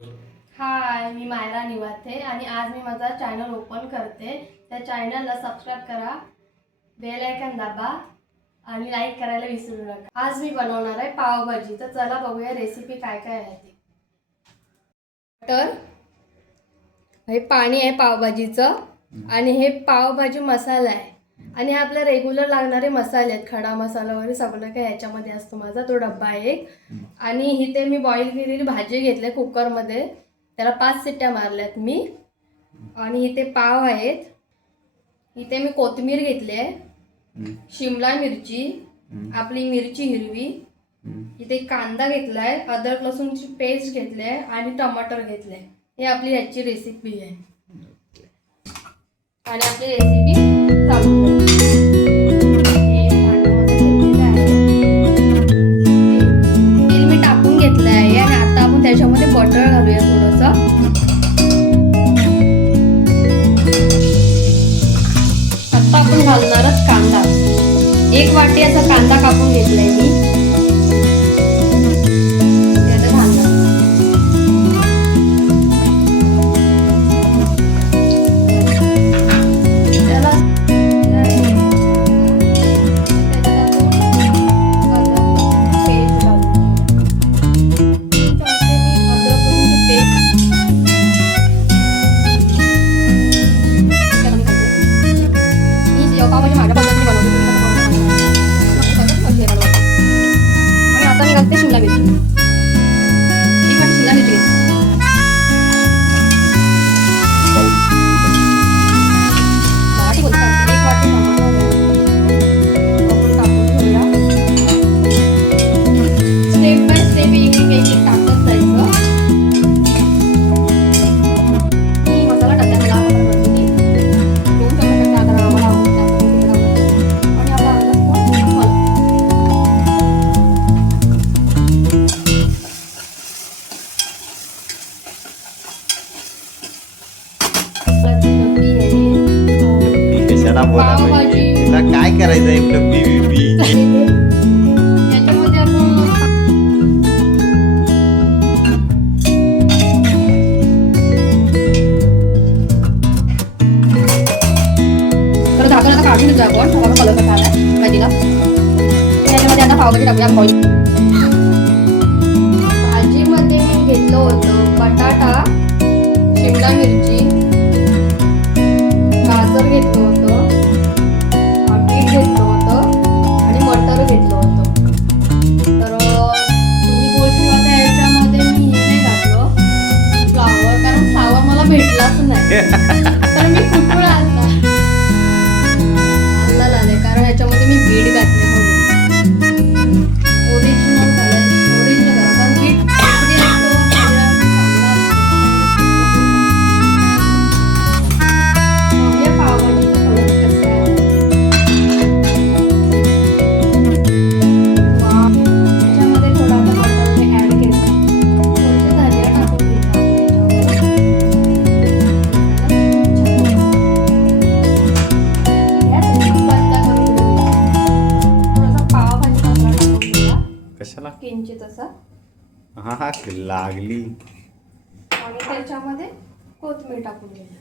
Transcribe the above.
हाय, मी मायरा निवाथे आणि आज मी माझा चॅनल ओपन करते. त्या चॅनलला सबस्क्राईब करा, बेल आयकॉन दाबा आणि लाईक करायला विसरू नका. आज मी बनवणार आहे पावभाजी. तर चला बघूया रेसिपी काय काय आहे ती. तर हे पाणी आहे पावभाजीचं आणि हे पावभाजी मसाला आहे आणि हे आपल्या रेग्युलर लागणारे मसाले आहेत. खडा मसाला वगैरे सगळं काही याच्यामध्ये असतो. माझा तो डब्बा आहे एक. आणि इथे मी बॉईल केलेली भाजी घेतली कुकरमध्ये, त्याला 5 शिट्ट्या मारल्यात मी. आणि इथे पाव आहेत. इथे मी कोथिंबीर घेतली आहे, शिमला मिरची, आपली मिरची हिरवी, इथे कांदा घेतलाय, अद्रक लसूणची पेस्ट घेतली आहे आणि टमाटर घेतले. हे आपली ह्याची रेसिपी आहे आणि आपली रेसिपी चालू तेल मी टाकून घेतलं आहे आणि आता आपण त्याच्यामध्ये बटर घालूया थोडंसं. आता आपण घालणारच कांदा. 1 वाटी असा कांदा कापून घेतलाय मी. शिमला मिरची 1 वाटी शिमला मिरची मराठी बोलतात 1 वाटी स्टेप बाय स्टेप एक टाकत जायचं. मी मसाला टाकला तुला काय करायचंय डब्बी बिब्बी? याच्यामध्ये आपण झाकण आता काढून घेऊ आपण. सगळं कलर कसा आलाय भाजीला. याच्यामध्ये आता पावभाजी टाकूया. भाजीमध्ये मी घेतलं होतं बटाटा, शिमला मिरची, गाजर घेतलं होतं, बीट घेतलं होतं आणि मटर घेतलं होतं. तर तुम्ही बोलशील आता याच्यामध्ये मी हे नाही घातलं फ्लावर, कारण फ्लावर मला भेटलाच नाही. तर मी कुठून आणला आले, कारण याच्यामध्ये मी बीट घातले म्हणून. ओरिजिनल कारण बीट किंचित असा हा लागली आणि त्याच्यामध्ये कोथिंबीर टाकून घ्यायची.